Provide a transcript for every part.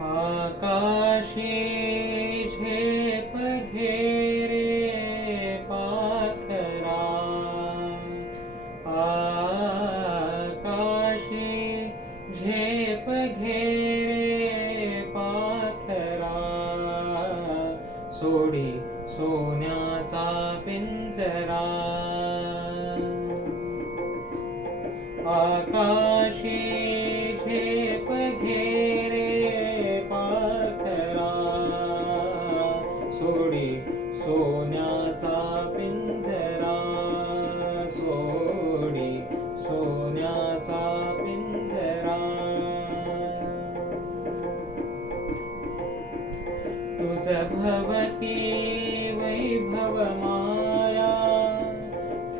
आकाशी झेप घेरे पाखरा। आकाशी झेप घेरे पाखरा। सोडी सोन्याचा पिंजरा। आकाशी सोन्याचा पिंजरा सोडी सोन्याचा पिंजरा. तुझ भवती वैभव माया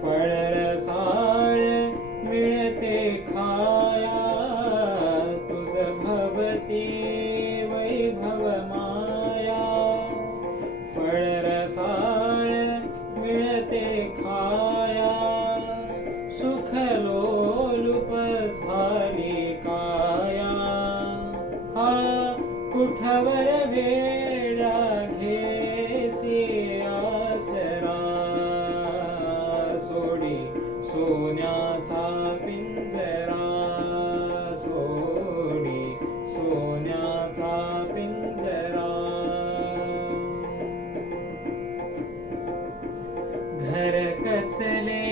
फळ कुठवर वेडा घेसी आसरा सोडी सोन्याचा पिंजरा. सोडी सोन्याचा पिंजरा. घर कसले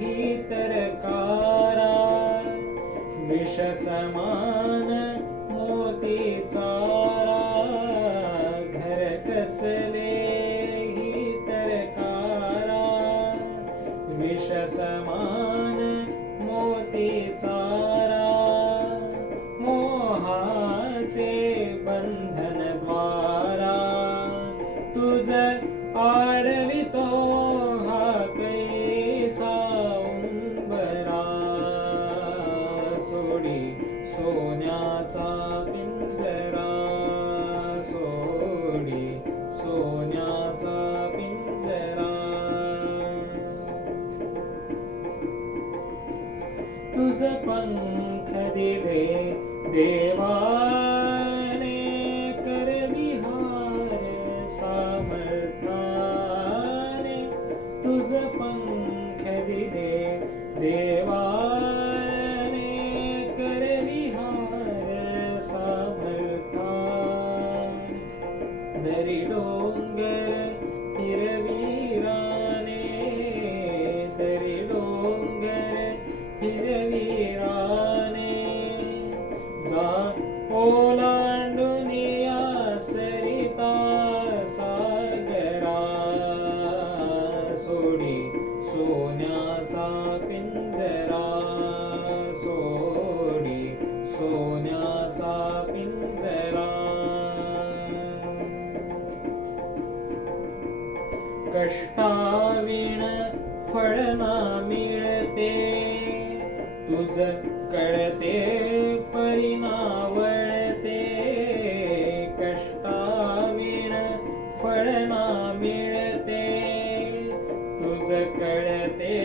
ही तरकारा विष समान मोतीचा सोडी सोन्याचा पिंजरा सोडी सोन्याचा पिंजरा. तुझ पंख दिले देवाने कर विहार सामर्थ्याने. तुझ पंख தரிடோங்க. இரவீரானே தரிடோங்க. இரவீரானே ஜா ஓ कष्टाविण फळ ना मिळते. तुझ कळते परिणावळते कष्टाविण फळ ना मिळते. तुझ कळते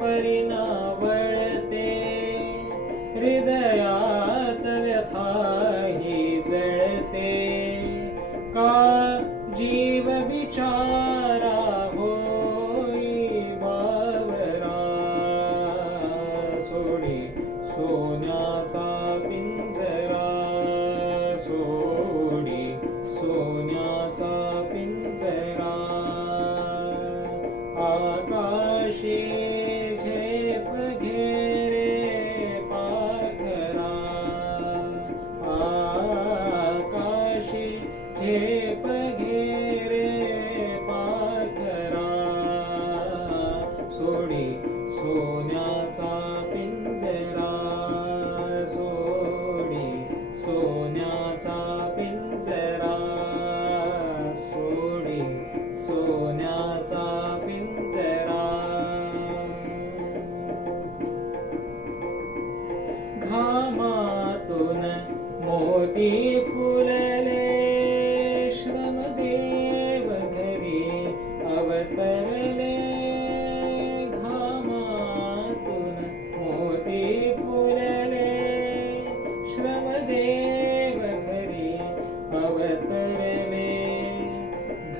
परिणावळते हृदयात व्यथा ही जळते. का जीव विचार सोडी सोन्याचा देव अवतर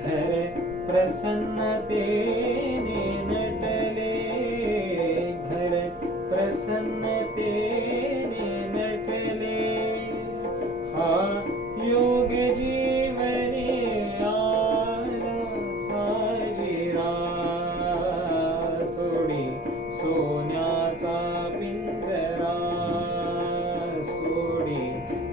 घर प्रसन्न तेने नटले घर प्रसन्न तेने नटले हा योग जीवने साजिरा। सोडी सोन्या